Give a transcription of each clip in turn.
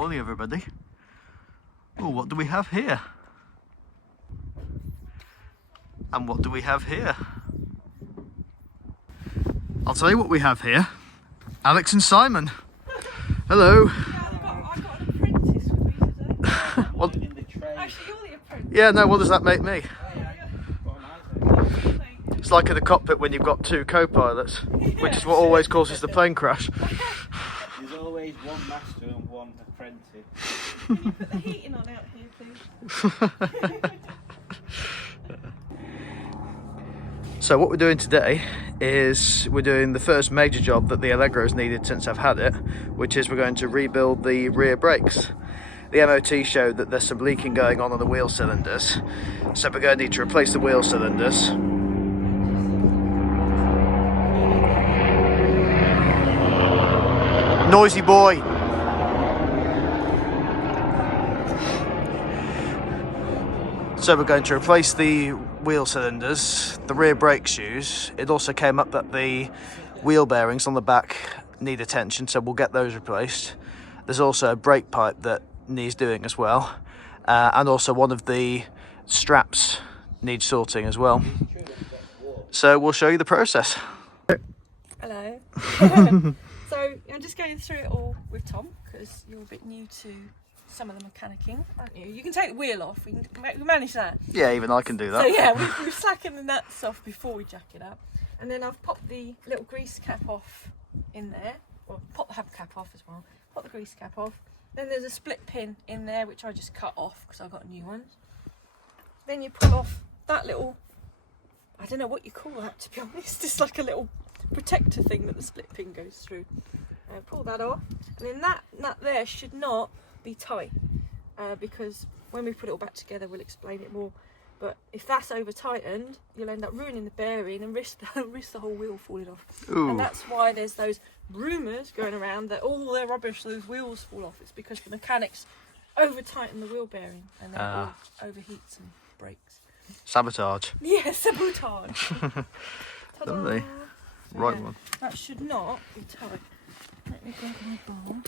Morning everybody. Oh, what do we have here? And what do we have here? I'll tell you what we have here. Alex and Simon. Hello. Yeah, I got an apprentice with me today. What? Actually, you're the apprentice. Yeah, no, what does that make me? Oh, It's like in the cockpit when you've got two co-pilots, which is what always causes the plane crash. There's always one master and one apprentice. Can you put the heating on out here, please? So what we're doing today is we're doing the first major job that the Allegro's needed since I've had it, which is we're going to rebuild the rear brakes. The MOT showed that there's some leaking going on the wheel cylinders, so we're going to need to replace the wheel cylinders. Noisy boy! So we're going to replace the wheel cylinders, the rear brake shoes. It also came up that the wheel bearings on the back need attention, so we'll get those replaced. There's also a brake pipe that needs doing as well, and also one of the straps needs sorting as well. So we'll show you the process. Hello. So I'm just going through it all with Tom because you're a bit new to some of the mechanicking, aren't you? You can take the wheel off. We manage that. Yeah, even I can do that. So yeah, we've slackened the nuts off before we jack it up, and then I've popped the little grease cap off in there. Well, pop the hub cap off as well. Pop the grease cap off. Then there's a split pin in there which I just cut off because I've got new ones. Then you pull off that little, I don't know what you call that, to be honest. It's like a little protector thing that the split pin goes through. Pull that off, and then that nut there should not be tight because when we put it all back together we'll explain it more, but if that's over tightened you'll end up ruining the bearing and risk the whole wheel falling off. Ooh. And that's why there's those rumours going around that all their rubbish, those wheels fall off. It's because the mechanics over tighten the wheel bearing and then it all overheats and breaks. Sabotage. Yeah, sabotage. Lovely. So Right yeah, one. that should not be tight. Let me grab my ball.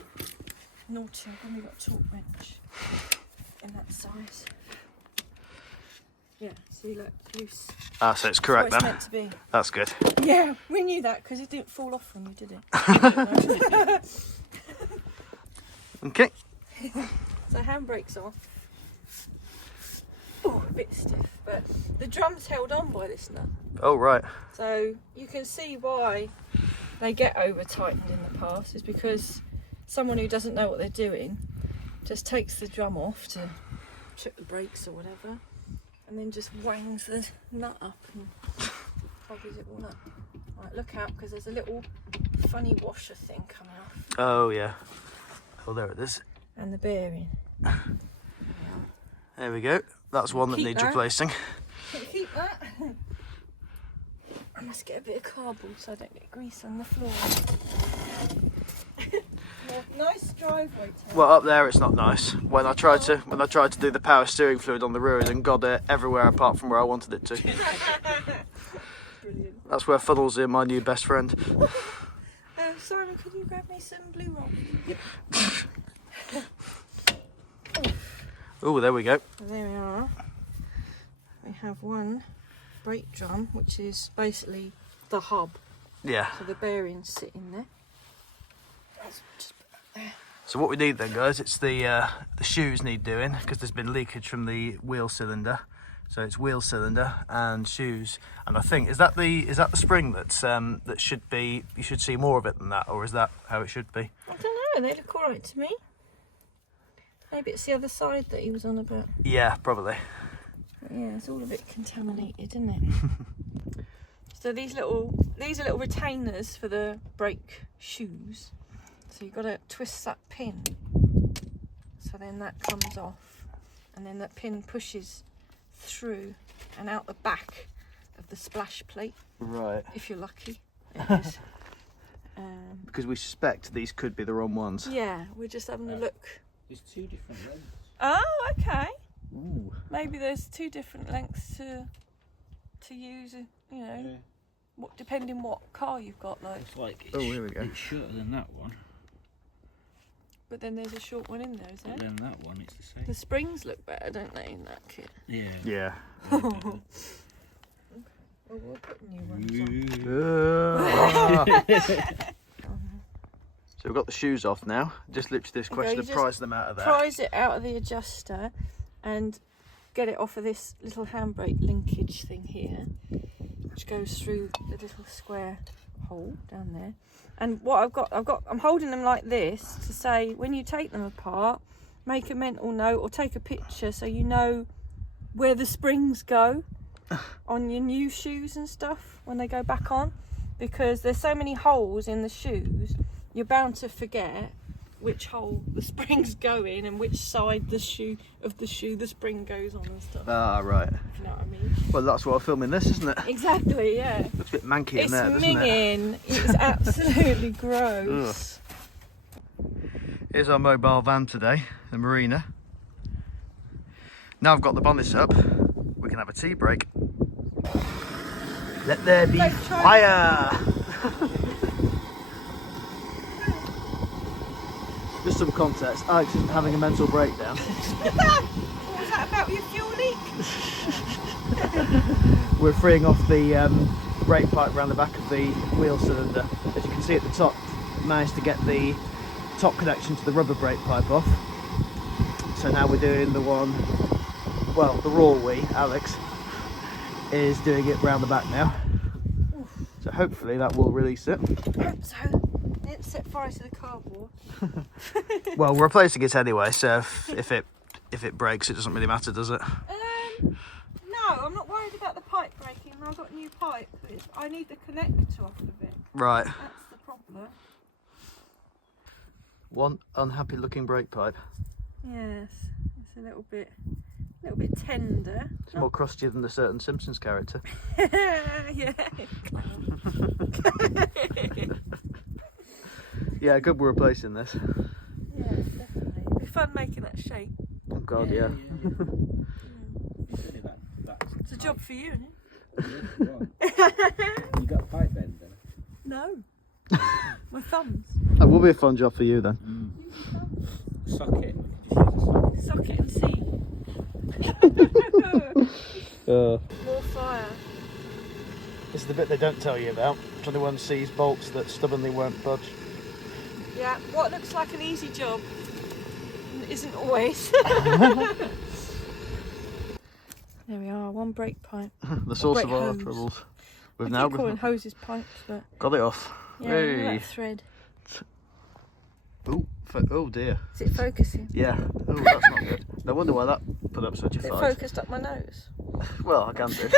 Naughty, I've only got a torque wrench in that size. Yeah, see, look, loose. Ah, so it's correct That's then. what it's meant to be. That's good. Yeah, we knew that because it didn't fall off when we did it. Okay. So handbrake's off. Oh, a bit stiff, but the drum's held on by this nut. Oh, right. So you can see why they get over tightened in the past is because someone who doesn't know what they're doing just takes the drum off to trip the brakes or whatever, and then just wangs the nut up and covers it all up. Right, look out because there's a little funny washer thing coming off. Oh, yeah. Oh, there it is. And the bearing. There we go. That's one that Keep needs that. replacing. Can you keep that? I must get a bit of cardboard so I don't get grease on the floor. Nice driveway, Tom. Well, up there it's not nice. When I tried to do the power steering fluid on the rear, and got it everywhere apart from where I wanted it to. Brilliant. That's where Fuddles is, my new best friend. Simon, could you grab me some blue roll? Oh, there we go. There we are. We have one brake drum, which is basically the hub. Yeah. So the bearings sit in there. Let's just put that there. So what we need then, guys, it's the shoes need doing because there's been leakage from the wheel cylinder. So it's wheel cylinder and shoes, and I think is that the spring that's that should be, you should see more of it than that, or is that how it should be? I don't know. They look all right to me. Maybe it's the other side that he was on about. Yeah, probably. But yeah, it's all a bit contaminated, isn't it? So these are little retainers for the brake shoes. So you've got to twist that pin. So then that comes off, and then that pin pushes through and out the back of the splash plate. Right. If you're lucky. It is. Because we suspect these could be the wrong ones. Yeah, we're just having a look. There's two different lengths. Oh, okay. Ooh. Maybe there's two different lengths to use, you know, Yeah. what depending what car you've got, like. It's like Oh, here we go. It's shorter than that one. But then there's a short one in there, is there? But then that one, it's the same. The springs look better, don't they, in that kit? Yeah. Yeah. Well, we'll put new ones on. So we've got the shoes off now. Just literally this question of prise them out of there. Prise it out of the adjuster and get it off of this little handbrake linkage thing here, which goes through the little square hole down there. And what I'm holding them like this to say, when you take them apart, make a mental note or take a picture so you know where the springs go on your new shoes and stuff when they go back on, because there's so many holes in the shoes, you're bound to forget which hole the springs go in and which side the shoe the spring goes on and stuff. Ah, right. If you know what I mean. Well, that's why I'm filming this, isn't it? Exactly, yeah. Looks a bit manky in there, doesn't it? It's minging. It's absolutely gross. Here's our mobile van today, the Marina. Now I've got the bonnets up, we can have a tea break. Let there be fire! Just some context, Alex isn't having a mental breakdown. What was that about your fuel leak? We're freeing off the brake pipe around the back of the wheel cylinder. As you can see at the top, managed to get the top connection to the rubber brake pipe off. So now we're doing the one, well, the raw Alex is doing it round the back now. So hopefully that will release it. I hope so. Didn't set fire to the cardboard. Well, we're replacing it anyway, so if it breaks, it doesn't really matter, does it? No, I'm not worried about the pipe breaking. I've got new pipe. I need the connector off of it. Right. That's the problem. One unhappy looking brake pipe. Yes, it's a little bit tender. It's more crusty than a certain Simpsons character. Yeah. Yeah, good we're replacing this. Yeah, definitely. It'd be fun making that shape. Oh God, yeah. It's a job for you, isn't it? You got a pipe bend then? No. My thumbs. That will be a fun job for you then. Socket. Suck it and see. More fire. This is the bit they don't tell you about. 21 sees bolts that stubbornly won't budge. Yeah, what looks like an easy job isn't always. There we are, one brake pipe. The source brake of all our hose. troubles. We've I now keep calling hoses pipes, but got it off. yeah, Hey. look at that thread. Oh dear. Is it focusing? Yeah. Oh, that's not good. No wonder why that put up such a Is it fight. focused up my nose? Well, I can do.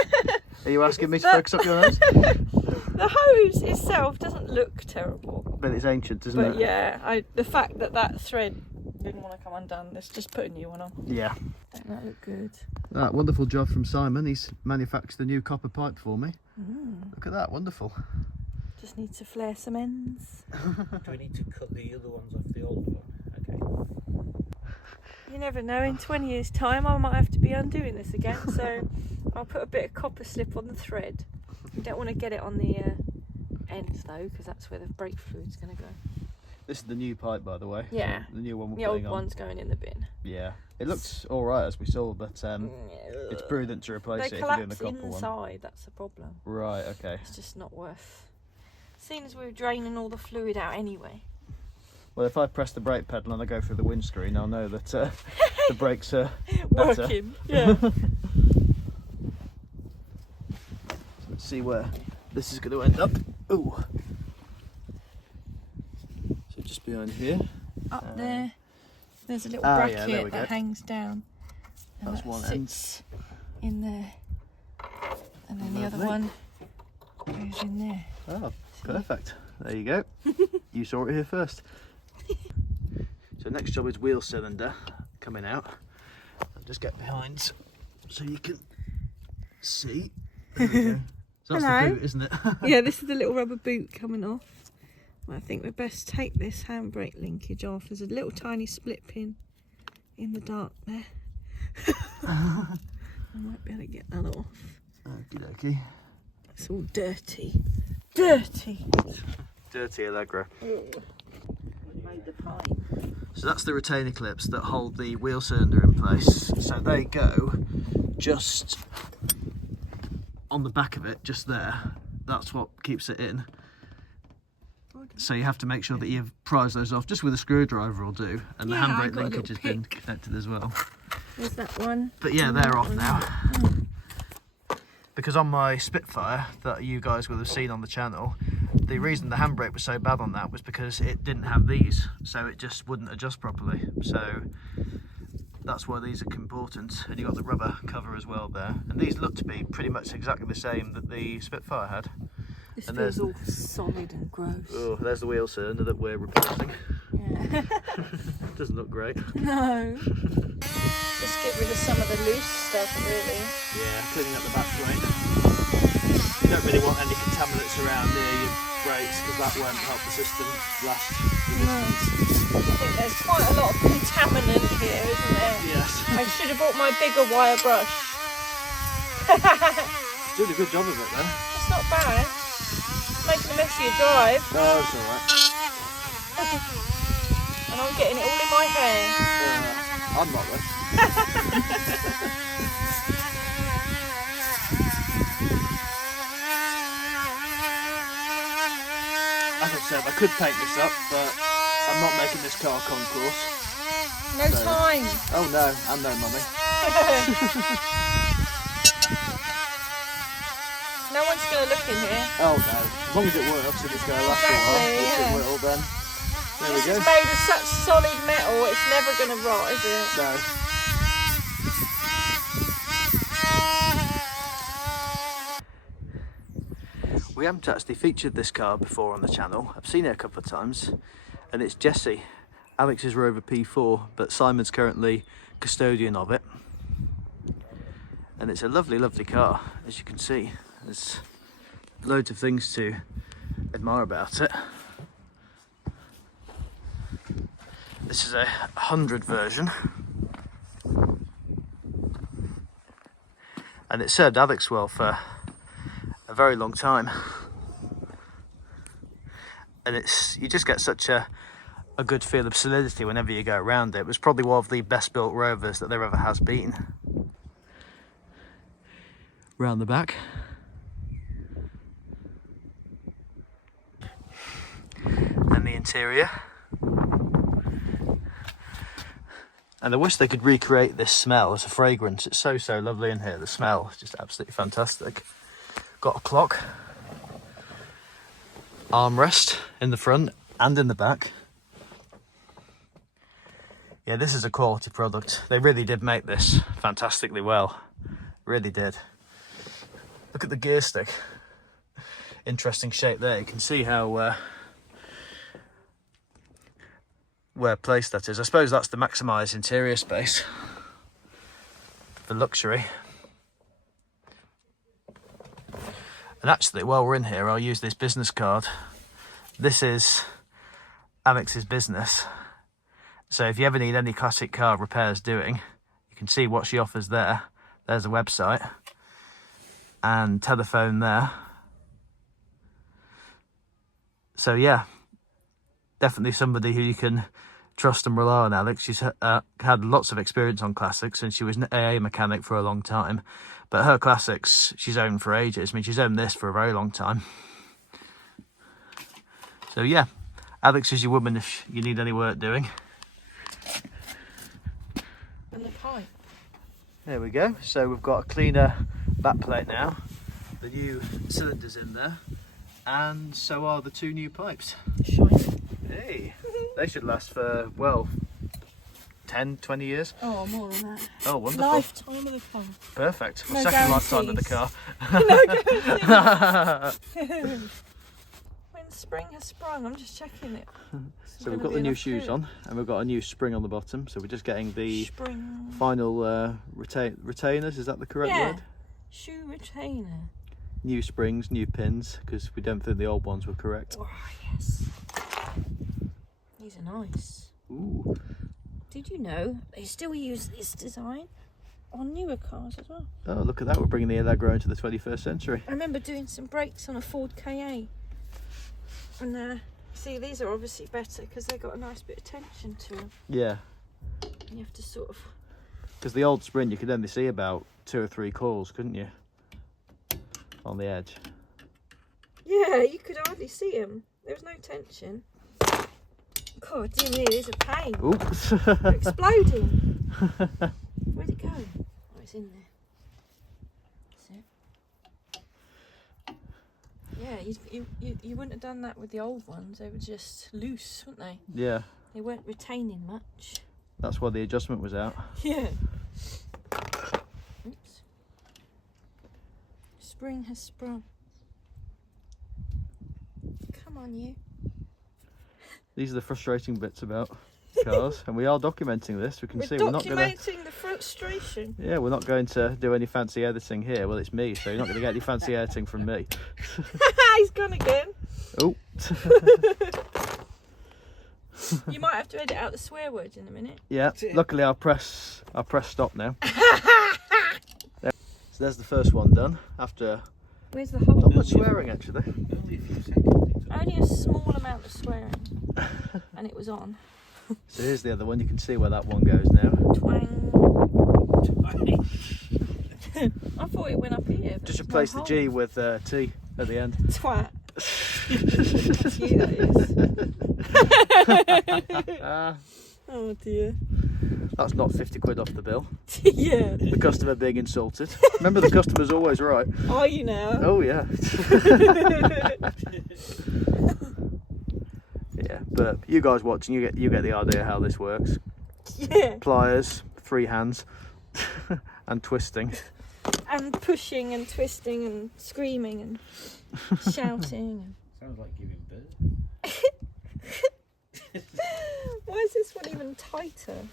Are you asking me to focus up your nose? The hose itself doesn't look terrible. But it's ancient, isn't But it? yeah, the fact that thread didn't want to come undone, let's just put a new one on. Yeah. Don't that look good? That wonderful job from Simon. He's manufactured a new copper pipe for me. Mm. Look at that, wonderful. Just need to flare some ends. Do we need to cut the other ones off the old one? Okay. You never know, in 20 years time I might have to be undoing this again, so I'll put a bit of copper slip on the thread. You don't want to get it on the end though, because that's where the brake fluid's going to go. This is the new pipe, by the way. Yeah. The new one we're The old putting on. one's going in the bin. Yeah. It looks alright as we saw, but it's prudent to replace They it if you're doing the collapse copper one. inside, that's the problem. Right, okay. It's just not worth. Seeing as we're draining all the fluid out anyway. Well, if I press the brake pedal and I go through the windscreen, I'll know that the brakes are better. Working, yeah. Let's see where this is going to end up. Ooh. So just behind here. Up there, there's a little yeah, bracket there we that go. hangs down. And That's that one sits in there. And then the other Lovely. one goes in there. Oh, perfect. There you go. You saw it here first. So next job is wheel cylinder coming out. I'll just get behind so you can see. There we go. So that's Hello. the boot, isn't it? Yeah, this is the little rubber boot coming off. I think we best take this handbrake linkage off. There's a little tiny split pin in the dark there. I might be able to get that off. Okie dokie. It's all dirty. Dirty. Dirty Allegro. Made the pipe. So that's the retainer clips that hold the wheel cylinder in place. So they go just on the back of it, just there. That's what keeps it in. So you have to make sure that you prise those off, just with a screwdriver will do. And the handbrake linkage has been connected as well. There's that one. But yeah, they're off now. Because on my Spitfire, that you guys will have seen on the channel, the reason the handbrake was so bad on that was because it didn't have these, so it just wouldn't adjust properly. So that's why these are important. And you've got the rubber cover as well there. And these look to be pretty much exactly the same that the Spitfire had. This and feels all solid and gross. Oh, there's the wheel cylinder that we're replacing. Yeah. Doesn't look great. No. Just get rid of some of the loose stuff, really. Yeah, cleaning up the back plate. You don't really want any contaminants around near your brakes because that won't help the system last the distance. I think there's quite a lot of contaminant here, isn't there? Yes. I should have bought my bigger wire brush. Doing a good job of it though. It's not bad. Making a mess of your drive. No, it's alright. And I'm getting it all in my hair. I'm not though. As I said, I could paint this up, but I'm not making this car concourse. No time. Oh no, and no mummy. No one's going to look in here. Oh no, as long as it works, if it's going to last a while, which it will then. There we This go. is made of such solid metal, it's never going to rot, is it? No. We haven't actually featured this car before on the channel. I've seen it a couple of times, and it's Jesse, Alex's Rover P4, but Simon's currently custodian of it. And it's a lovely, lovely car, as you can see. There's loads of things to admire about it. This is a 100 version. And it served Alex well for a very long time. And you just get such a good feel of solidity whenever you go around it. It was probably one of the best built Rovers that there ever has been. Round the back. And the interior. And I wish they could recreate this smell as a fragrance. It's so lovely in here. The smell is just absolutely fantastic. Got a clock. Armrest in the front and in the back. Yeah, this is a quality product. They really did make this fantastically well. Really did. Look at the gear stick. Interesting shape there. You can see how where placed that is. I suppose that's to maximise interior space for luxury. And actually, while we're in here, I'll use this business card. This is Alex's business. So if you ever need any classic car repairs doing, you can see what she offers there. There's a website and telephone there. So yeah, definitely somebody who you can trust and rely on, Alex. She's had lots of experience on classics, and she was an AA mechanic for a long time. But her classics, she's owned for ages. I mean, she's owned this for a very long time. So yeah, Alex is your woman if you need any work doing. And the pipe. There we go. So we've got a cleaner backplate now. The new cylinder's in there. And so are the two new pipes. Shiny. Hey, they should last for, well, 10, 20 years. Oh, more than that. Oh, wonderful. Lifetime of the car. Perfect. No Second lifetime of the car. When spring has sprung, I'm just checking it. So we've got the new shoes on, and we've got a new spring on the bottom. So we're just getting the spring. final retainers. Is that the correct word? Shoe retainer. New springs, new pins, because we don't think the old ones were correct. Oh, yes. These are nice. Ooh. Did you know they still use this design on newer cars as well? Oh, look at that. We're bringing the Allegro into the 21st century. I remember doing some brakes on a Ford KA. And See, these are obviously better because they've got a nice bit of tension to them. Yeah. You have to sort of... Because the old Sprint, you could only see about 2 or 3 coils, couldn't you? On the edge. Yeah, you could hardly see them. There was no tension. God, dear me, it is a pain. Oops. They're exploding. Where'd it go? Oh, it's in there. That's it. Yeah, you wouldn't have done that with the old ones. They were just loose, weren't they? Yeah. They weren't retaining much. That's why the adjustment was out. Yeah. Oops. Spring has sprung. Come on, you. These are the frustrating bits about cars, and we are documenting this. We can see We're we're not going to. documenting the frustration. Yeah, we're not going to do any fancy editing here. Well, it's me, so you're not going to get any fancy editing from me. He's gone again. Oh. You might have to edit out the swear words in a minute. Yeah. Luckily, I'll press stop now. So there's the first one done. After Where's the hole? not much swearing actually. Only a few seconds. Only a small amount of swearing, and it was on. So here's the other one. You can see where that one goes now. Twang. I thought it went up here. But Just there's replace no the G with T at the end. Twat. That's you, that is. Oh dear. That's not 50 quid off the bill. Yeah. The customer being insulted. Remember, the customer's always right. Are you now? Oh yeah. Yeah, but you guys watching, you get the idea how this works. Yeah. Pliers, 3 hands, and twisting. And pushing and twisting and screaming and shouting. Sounds like giving birth. Why is this one even tighter?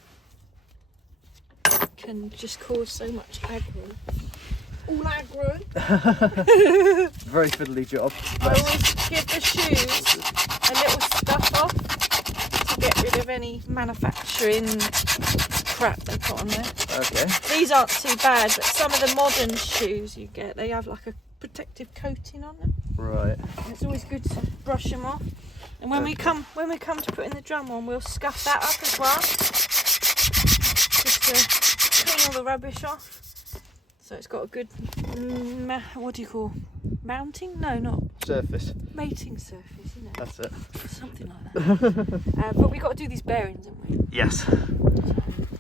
Can just cause so much aggro. All aggro. Very fiddly job. I always give the shoes a little stuff off to get rid of any manufacturing crap they put on there. Okay. These aren't too bad, but some of the modern shoes you get, they have like a protective coating on them. Right. And it's always good to brush them off. And when we come to putting the drum on, we'll scuff that up as well, just to clean all the rubbish off. So it's got a good, what do you call, mounting? No, not Surface. mating surface, isn't it? That's it. Something like that. But we've got to do these bearings, haven't we? Yes. So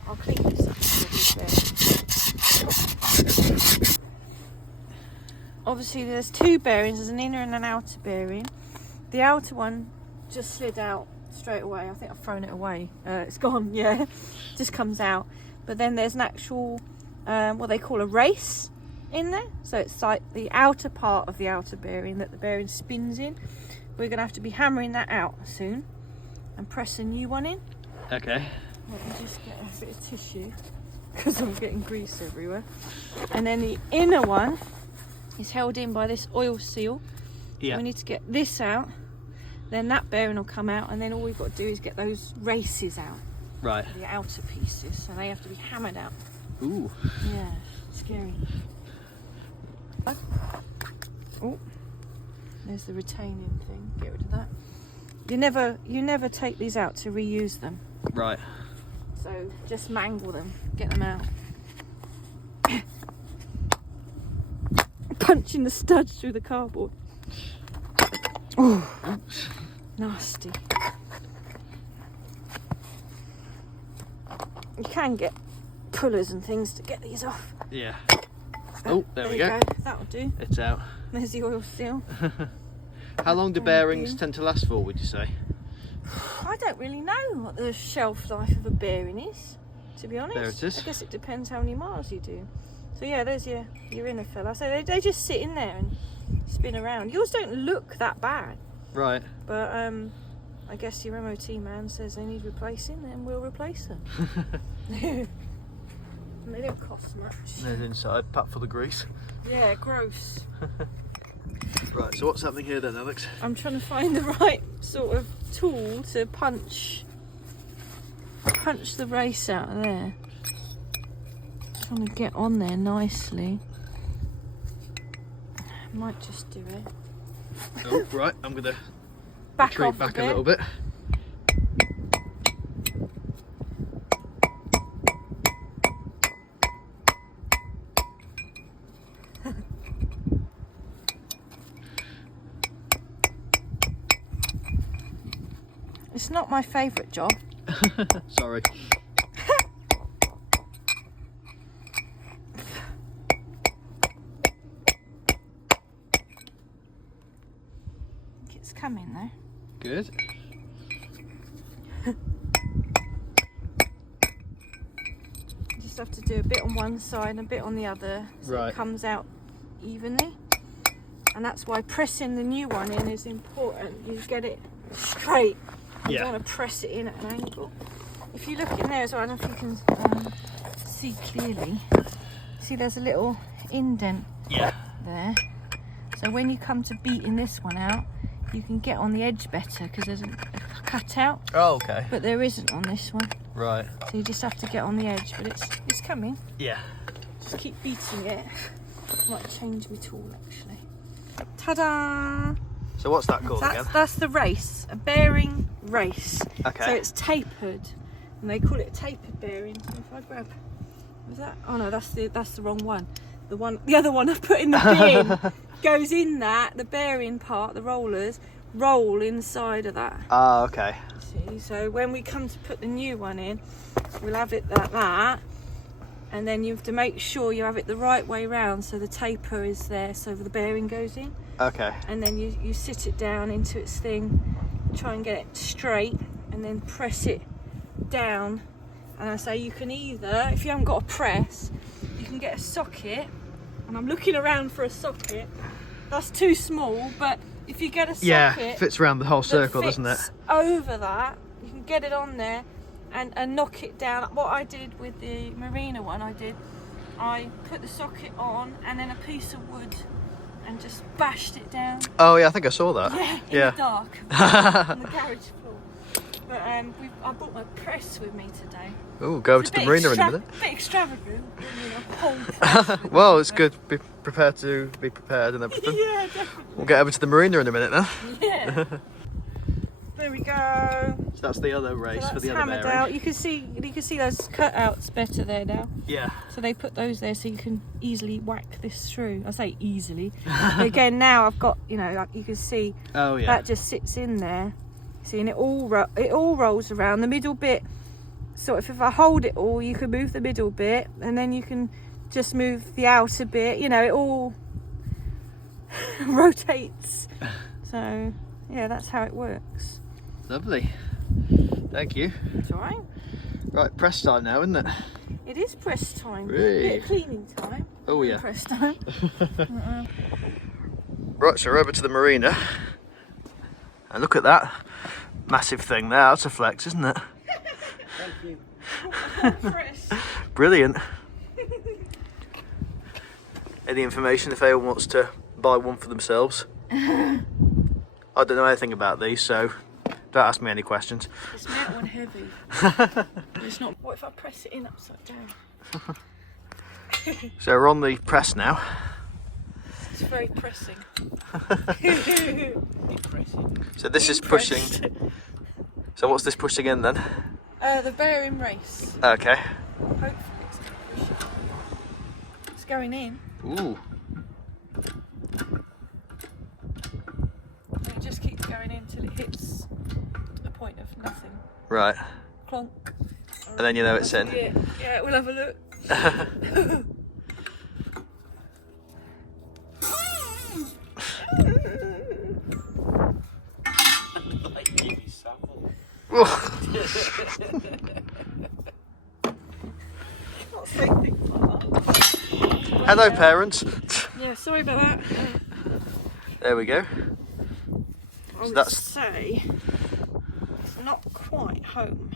I'll clean this up and do these bearings. Obviously there's 2 bearings, there's an inner and an outer bearing. The outer one just slid out straight away. I think I've thrown it away. It's gone, yeah. Just comes out. But then there's an actual, what they call a race in there. So it's like the outer part of the outer bearing that the bearing spins in. We're going to have to be hammering that out soon and press a new one in. Okay. Let me just get a bit of tissue because I'm getting grease everywhere. And then the inner one is held in by this oil seal. Yeah. So we need to get this out. Then that bearing will come out, and then all we've got to do is get those races out. Right. The outer pieces, so they have to be hammered out. Ooh. Yeah, scary. Oh, there's the retaining thing. Get rid of that. You never take these out to reuse them. Right. So just mangle them, get them out. Punching the studs through the cardboard. Oh, nasty. You can get pullers and things to get these off. Yeah. Oh, there we go. That'll do. It's out. There's the oil seal. How long do bearings tend to last for, would you say? I don't really know what the shelf life of a bearing is, to be honest. There it is. I guess it depends how many miles you do. So yeah, there's your inner filler. So they just sit in there and spin around. Yours don't look that bad. Right. But I guess your MOT man says they need replacing, then we'll replace them. And they don't cost much. There's inside, packed full of grease. Yeah, gross. Right, so what's happening here then, Alex? I'm trying to find the right sort of tool to punch the race out of there. Trying to get on there nicely. Might just do it. Oh, right, I'm gonna back off back a a little bit. It's not my favourite job. Sorry. It's coming though. Good. You just have to do a bit on one side and a bit on the other, so Right. it comes out evenly. And that's why pressing the new one in is important. You get it straight. You Yeah. don't want to press it in at an angle. If you look in there as well, I don't know if you can see clearly. See, there's a little indent Yeah. there. So when you come to beating this one out, you can get on the edge better because there's a cutout, Oh, okay. but there isn't on this one. Right. So you just have to get on the edge, but it's coming. Yeah. Just keep beating it. Might change my tool actually. Ta-da! So what's that called again? That's the race, a bearing race. Okay. So it's tapered, and they call it a tapered bearing. So if I grab, was that? Oh no, that's the wrong one. The other one I put in the bin goes in that. The bearing part, the rollers, roll inside of that. Ah, okay. See, so when we come to put the new one in, we'll have it like that, and then you have to make sure you have it the right way round, so the taper is there, so the bearing goes in. Okay. And then you sit it down into its thing, try and get it straight, and then press it down. And I say you can either, if you haven't got a press, you can get a socket, and I'm looking around for a socket. That's too small, but if you get a socket, Yeah, fits around the whole that circle, doesn't it? fits over that, you can get it on there and knock it down. What I did with the Marina one, I put the socket on and then a piece of wood and just bashed it down. Oh yeah, I think I saw that. Yeah, in the dark on the garage floor. But I brought my press with me today. Oh, go over It's to the marina in a minute. A bit extravagant, bringing a whole press with me, Well, it's but- good. Be prepared to be prepared and everything. Yeah, definitely. We'll get over to the marina in a minute then. Yeah. There we go. So that's the other race So for that's the other hammered bearing. out. You can see those cutouts better there now. Yeah. So they put those there so you can easily whack this through. I say easily. But again, now I've got, like you can see Oh yeah. that just sits in there. See, and it all rolls around. The middle bit, sort of, if I hold it all, you can move the middle bit, and then you can just move the outer bit. It all rotates. So yeah, that's how it works. Lovely. Thank you. It's all right. Right, press time now, isn't it? It is press time. Really? Bit of cleaning time. Oh yeah. Press time. Right, so we're over to the marina. And look at that massive thing there. That's a flex, isn't it? Thank you. Press. Brilliant. Any information if anyone wants to buy one for themselves? I don't know anything about these, so don't ask me any questions. It's metal and heavy. It's not. What if I press it in upside down? So we're on the press now. It's very pressing. Depressing. So this is pushing. So what's this pushing in then? The bearing race. Okay. Hopefully it's going to push it. It's going in. Ooh. And it just keeps going in till it hits a point of nothing. Right. Clonk. And then you know it's in. Yeah, we'll have a look. Like baby sample. Not saying things like that. Hello, parents. Yeah, sorry about that. There we go. I would that's- say it's not quite home.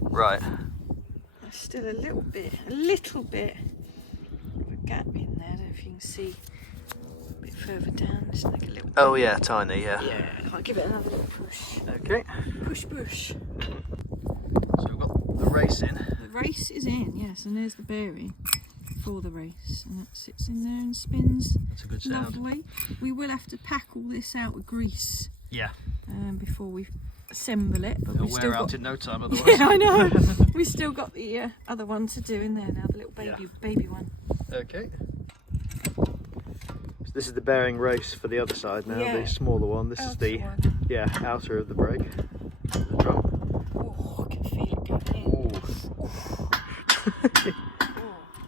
Right. There's still a little bit of a gap in there. I don't know if you can see a bit further down. Just like a little. Oh yeah, tiny, yeah. Yeah, I'll give it another little push. Okay. Push, push. So we've got the race in. The race is in, yes, and there's the bearing for the race, and that sits in there and spins That's a good sound. lovely. We will have to pack all this out with grease Yeah. Before we assemble it. But It'll we've wear still out got... in no time otherwise. Yeah, I know. We've still got the other one to do in there now, the little baby one. Okay. So this is the bearing race for the other side now, Yeah. the smaller one. This is the outer of the brake, the drum. Oh, I can feel it going in.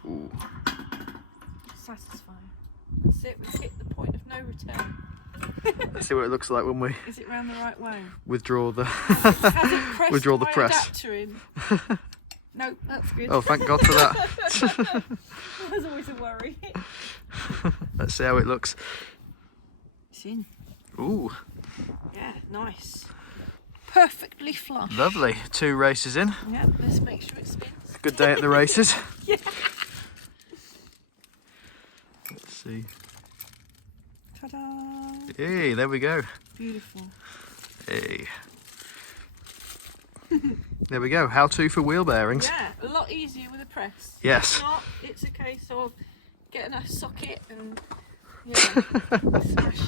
Ooh. Satisfying. That's it, we've hit the point of no return. Let's see what it looks like when we Is it round the right way? withdraw the Has it pressed withdraw the my press. adapter in? No, that's good. Oh, thank God for that. There's always a worry. Let's see how it looks. It's in. Ooh, Yeah, nice. Perfectly flush. lovely. 2 races in. Yeah, let's make sure it spins. Good day at the races. Yeah. Let's see. Ta-da! Hey, there we go. Beautiful. Hey. There we go. How to for wheel bearings. Yeah, a lot easier with a press. Yes. If not, it's a case of getting a socket and smash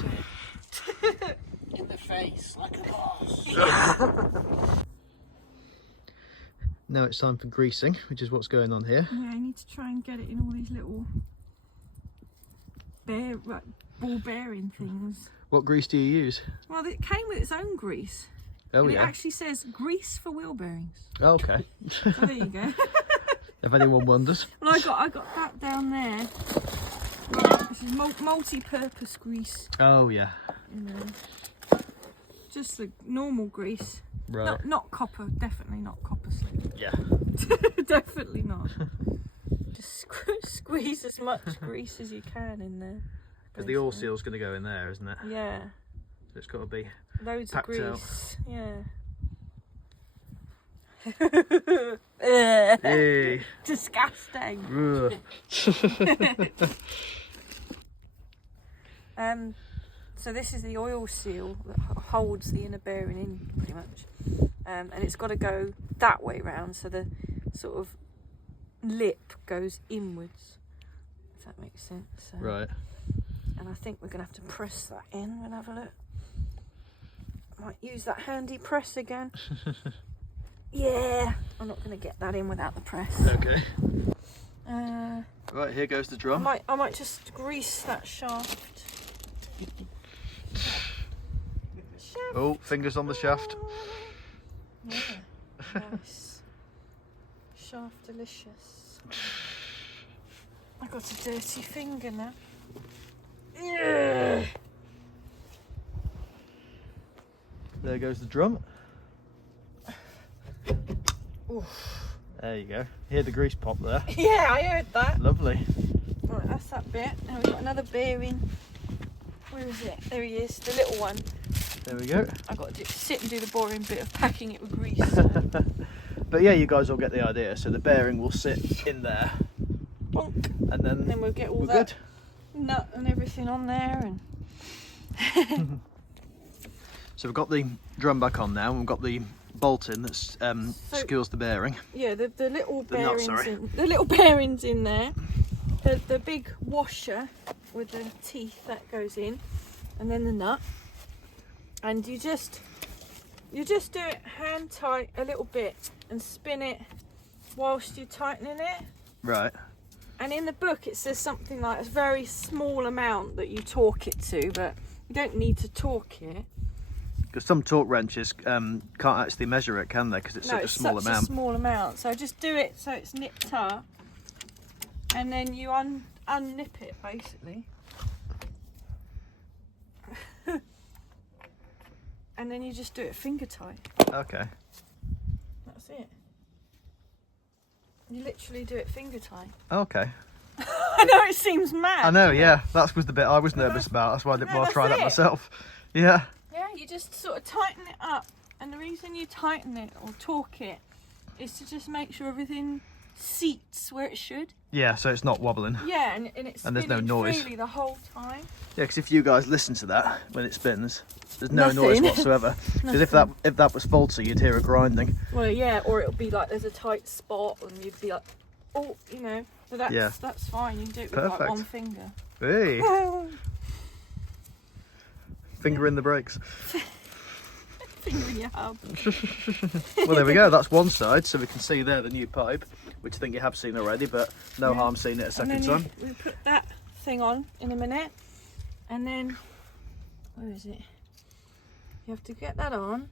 it. In the face, like a boss. Now it's time for greasing, which is what's going on here. Yeah, I need to try and get it in all these little ball bearing things. What grease do you use? Well, it came with its own grease. Oh, and yeah. It actually says grease for wheel bearings. Oh, okay. So there you go. If anyone wonders. Well, I got that down there. This is multi-purpose grease. Oh, yeah. You know, just the normal grease. Right. Not copper. Definitely not copper slip. Yeah. Definitely not. Just squeeze as much grease as you can in there. Because the oil seal's going to go in there, isn't it? Yeah. So it's got to be Loads packed of out. grease. Yeah. Hey. Disgusting. Ugh. So this is the oil seal that holds the inner bearing in, pretty much, and it's got to go that way round, so the sort of lip goes inwards, if that makes sense. So, Right. and I think we're going to have to press that in and have a look. Might use that handy press again. Yeah, I'm not going to get that in without the press. Okay. Right, here goes the I drum. might just grease that shaft. Oh, fingers on the shaft. Yeah, nice. Shaft delicious. I got a dirty finger now. Yeah. There goes the drum. Oof. There you go. Hear the grease pop there. Yeah, I heard that. Lovely. Right, that's that bit. Now we've got another bearing. Where is it? There he is, the little one. There we go. I've got to sit and do the boring bit of packing it with grease. But yeah, you guys all get the idea. So the bearing will sit in there. Bonk. And then We'll get all we're that good. nut and everything on there. And So we've got the drum back on now, and we've got the bolt in that secures the bearing. yeah, the little The nut, bearings sorry. the little bearings in there. The big washer with the teeth that goes in, and then the nut. And you just do it hand tight a little bit and spin it whilst you're tightening it. Right. And in the book it says something like a very small amount that you torque it to, but you don't need to torque it. Because some torque wrenches can't actually measure it, can they? Because it's such a small amount. A small amount. So just do it so it's nipped up, and then you unnip it basically. And then you just do it finger tight. Okay. That's it. You literally do it finger tight. Okay. I know it seems mad. I know, yeah. That was the bit I was nervous about. That's why I didn't want to try that myself. Yeah. Yeah, you just sort of tighten it up. And the reason you tighten it or torque it is to just make sure everything seats where it should. Yeah, so it's not wobbling. Yeah, and it's And there's no spinning noise. freely the whole time. Yeah, because if you guys listen to that when it spins, there's no Nothing. noise whatsoever. Because if that was faulty, you'd hear it grinding. Well, yeah, or it'll be like there's a tight spot and you'd be like, oh, you know. But that's fine. You can do it with like Perfect. one finger. Hey, finger in the brakes. finger in your hub. Well, there we go. That's one side, so we can see there the new pipe, which I think you have seen already, but no harm seeing it a second time. We put that thing on in a minute, and then where is it? You have to get that on,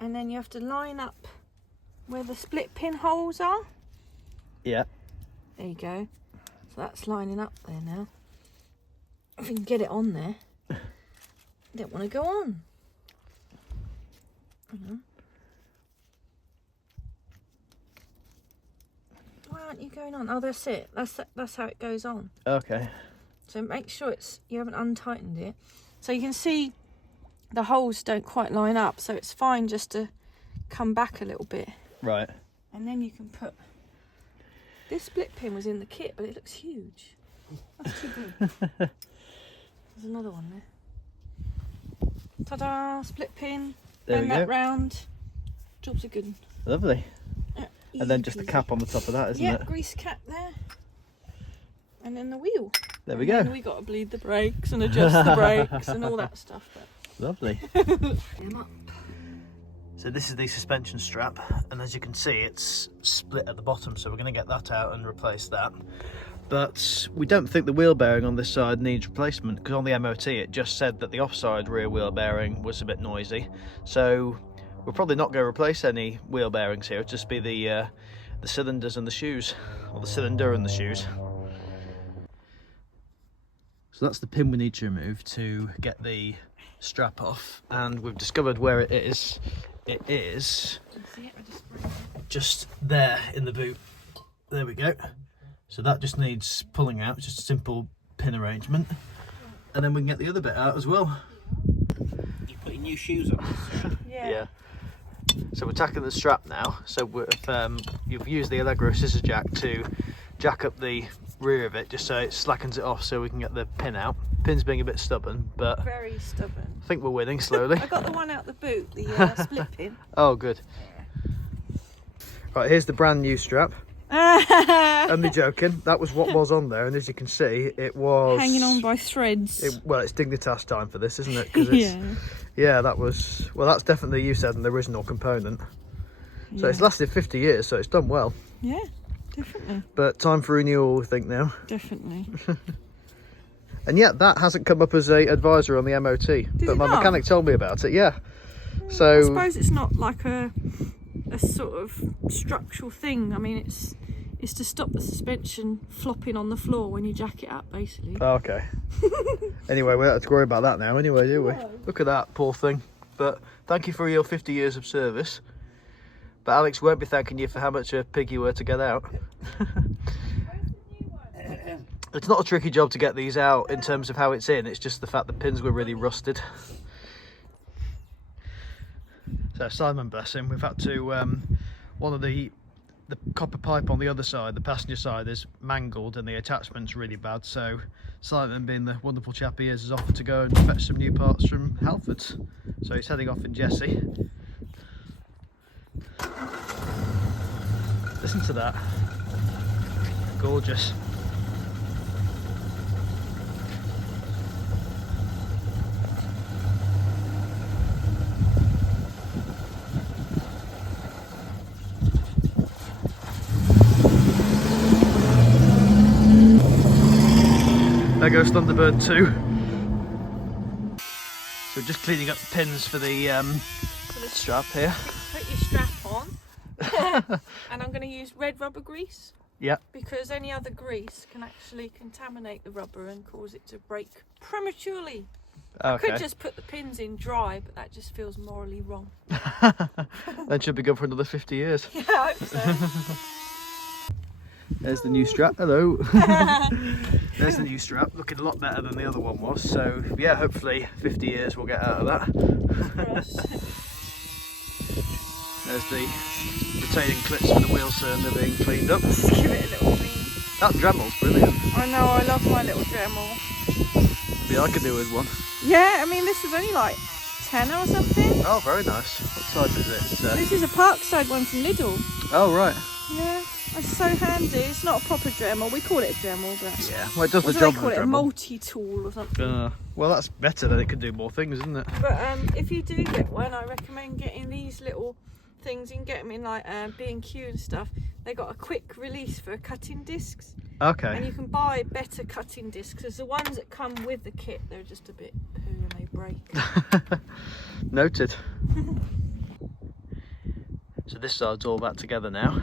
and then you have to line up where the split pin holes are. Yeah. There you go. So that's lining up there now. If we can get it on there. Don't want to go on. Why aren't you going on? Oh, that's it. That's how it goes on. Okay. So make sure you haven't untightened it. So you can see the holes don't quite line up, so it's fine just to come back a little bit. Right. And then you can put... This split pin was in the kit, but it looks huge. That's too big. There's another one there. Ta-da! Split pin. There Bend we that go. round. Job's a good one. Lovely. Yeah, And then just easy the peasy. cap on the top of that, isn't Yeah, it? grease cap there. And then the wheel. There we And go. we got to bleed the brakes and adjust the brakes and all that stuff. But Lovely. them up. So this is the suspension strap, and as you can see it's split at the bottom, so we're going to get that out and replace that. But we don't think the wheel bearing on this side needs replacement, because on the MOT it just said that the offside rear wheel bearing was a bit noisy. So we're probably not going to replace any wheel bearings here. It'll just be the cylinders and the shoes, or the cylinder and the shoes. So that's the pin we need to remove to get the strap off, and we've discovered where it is. It is just there in the boot. There we go. So that just needs pulling out, just a simple pin arrangement, and then we can get the other bit out as well. You're putting new shoes on this. Yeah. So we're tacking the strap now. So you've used the Allegro scissor jack to jack up the rear of it, just so it slackens it off, so we can get the pin out. Pin's being a bit stubborn, but Very stubborn. I think we're winning slowly. I got the one out the boot, the split pin. Oh, good. Right, here's the brand new strap. Only joking. That was what was on there, and as you can see, it was Hanging on by threads. Well, it's Dignitas time for this, isn't it? 'Cause it's, yeah, that was. Well, that's definitely, you said, an original component. So it's lasted 50 years, so it's done well. Yeah, definitely. But time for renewal, I think now. Definitely. And yet that hasn't come up as a advisor on the MOT. But it my not? mechanic told me about it. Yeah. I So suppose it's not like a sort of structural thing. I mean, it's to stop the suspension flopping on the floor when you jack it up, basically. oh, okay. Anyway, we don't have to worry about that now, anyway, do we? No. Look at that, poor thing. But thank you for your 50 years of service. But Alex won't be thanking you for how much a pig you were to get out. It's not a tricky job to get these out in terms of how it's in, it's just the fact the pins were really rusted. So Simon, bless him, we've had to, one of the copper pipe on the other side, the passenger side, is mangled and the attachment's really bad, so Simon, being the wonderful chap he is, has offered to go and fetch some new parts from Halfords. So he's heading off in Jesse. Listen to that. Gorgeous. There goes Thunderbird 2. So just cleaning up the pins for the strap here. Put your strap on. And I'm going to use red rubber grease. Yeah. Because any other grease can actually contaminate the rubber and cause it to break prematurely. I Okay. could just put the pins in dry, but that just feels morally wrong. Then should be good for another 50 years. Yeah, I hope so. There's the new strap. Hello. There's the new strap. Looking a lot better than the other one was. So yeah, hopefully 50 years we'll get out of that. There's the retaining clips for the wheel cylinder being cleaned up. Just give it a little clean. That Dremel's brilliant. I know, I love my little Dremel. Yeah, I could do with one. Yeah, I mean, this was only like 10 or something. Oh, very nice. What size is it? This is a Parkside one from Lidl. Oh, right. Yeah. That's so handy. It's not a proper Dremel. We call it a Dremel, but Yeah, well, it does the what do job they call of it? a A Dremel. multi-tool or something. Well, that's better that it can do more things, isn't it? But if you do get one, I recommend getting these little things. You can get them in like B&Q and stuff. They got a quick release for cutting discs. Okay. And you can buy better cutting discs because the ones that come with the kit, they're just a bit poo and they break. Noted. So this side's all back together now.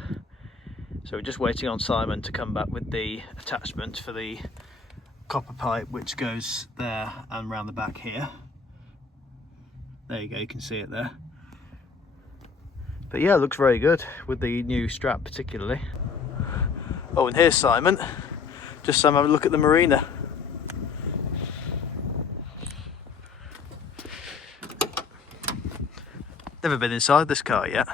So we're just waiting on Simon to come back with the attachment for the copper pipe, which goes there and round the back here. There you go, you can see it there. But yeah, it looks very good with the new strap particularly. Oh, and here's Simon. Just some have a look at the Marina. Never been inside this car yet.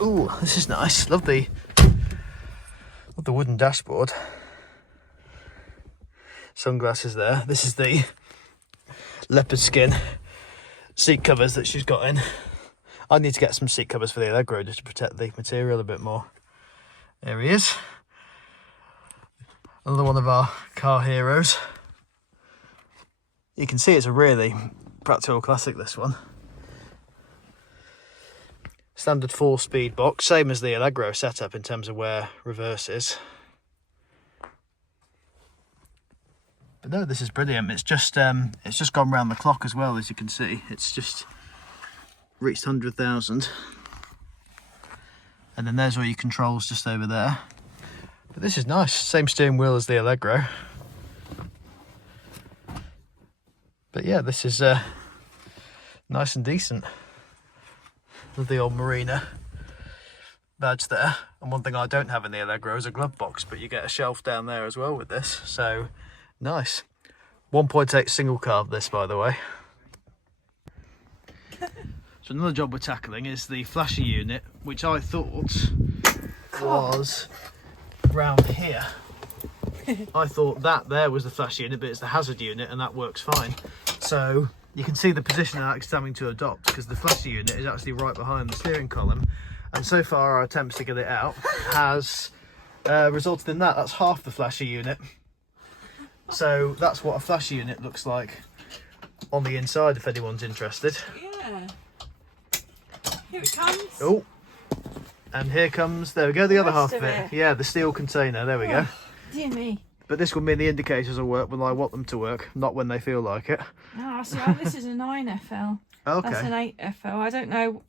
Ooh, this is nice. Love the wooden dashboard. Sunglasses there. This is the leopard skin seat covers that she's got in. I need to get some seat covers for the Allegro just to protect the material a bit more. There he is. Another one of our car heroes. You can see it's a really practical classic, this one. Standard 4-speed box, same as the Allegro setup in terms of where reverse is. But no, this is brilliant. It's just gone round the clock as well, as you can see. It's just reached 100,000. And then there's all your controls just over there. But this is nice. Same steering wheel as the Allegro. But yeah, this is nice and decent. With the old Marina badge there. And one thing I don't have in the Allegro is a glove box, but you get a shelf down there as well with this. So nice. 1.8 single carb this, by the way. So another job we're tackling is the flasher unit, which I thought was round here. I thought that there was the flash unit, but it's the hazard unit, and that works fine. So you can see the position Alex is having to adopt, because the flasher unit is actually right behind the steering column, and so far our attempts to get it out has resulted in that. That's half the flasher unit. So that's what a flasher unit looks like on the inside, if anyone's interested. Yeah. Here it comes. Oh, and here comes, there we go, the other half of it. it. Yeah, the steel container, there we go. Dear me. But this will mean the indicators will work when I want them to work, not when they feel like it. No, see, this is a 9FL. Okay. That's an 8FL. I don't know what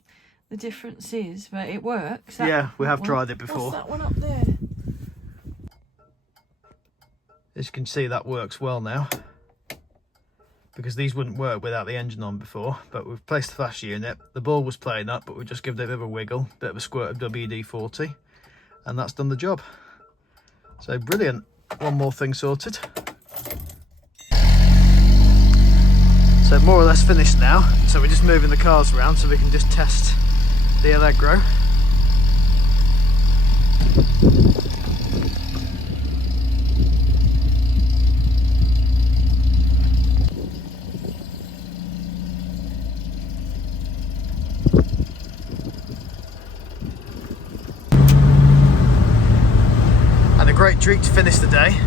the difference is, but it works. Yeah, we have one. tried it before. What's that one up there? As you can see, that works well now, because these wouldn't work without the engine on before. But we've placed the flash unit. The ball was playing up, but we just given it a bit of a wiggle, bit of a squirt of WD-40, and that's done the job. So brilliant. One more thing sorted. So more or less finished now. So we're just moving the cars around so we can just test the Allegro. Great treat to finish the day.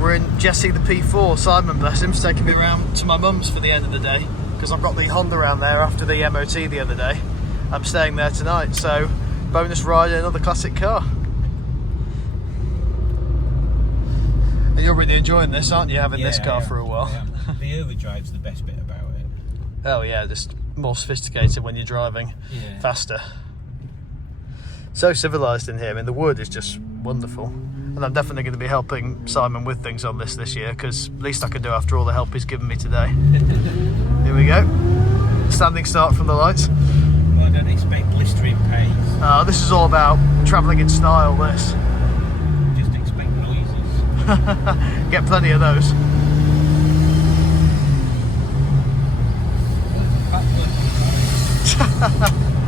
We're in Jesse the P4. Simon, bless him, is taking me around to my mum's for the end of the day, because I've got the Honda around there after the MOT the other day. I'm staying there tonight, so bonus ride in another classic car. And you're really enjoying this, aren't you, having this car for a while? Yeah. The overdrive's the best bit about it. Oh yeah, just more sophisticated when you're driving, faster. So civilised in here. I mean, the wood is just wonderful. And I'm definitely going to be helping Simon with things on this year, because least I can do after all the help he's given me today. Here we go. Standing start from the lights. Well, I don't expect blistering pains. This is all about travelling in style, this. Just expect noises. Get plenty of those.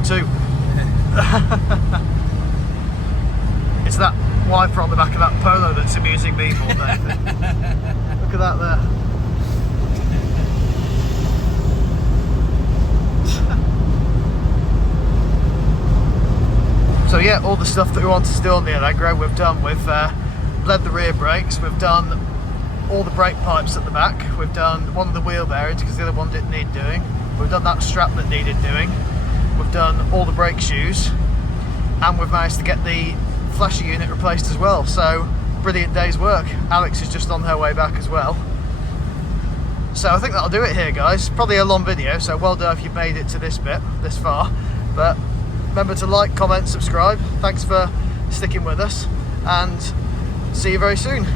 Two. It's that wiper on the back of that Polo that's amusing me more than anything. Look at that there. So yeah, all the stuff that we wanted to do on the Allegro we've done. We've bled the rear brakes, we've done all the brake pipes at the back, we've done one of the wheel bearings because the other one didn't need doing, we've done that strap that needed doing, we've done all the brake shoes, and we've managed to get the flasher unit replaced as well. So brilliant day's work. Alex is just on her way back as well. So I think that'll do it here, guys. Probably a long video, so well done if you've made it to this bit, this far. But remember to like, comment, subscribe. Thanks for sticking with us, and see you very soon.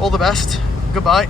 All the best. Goodbye.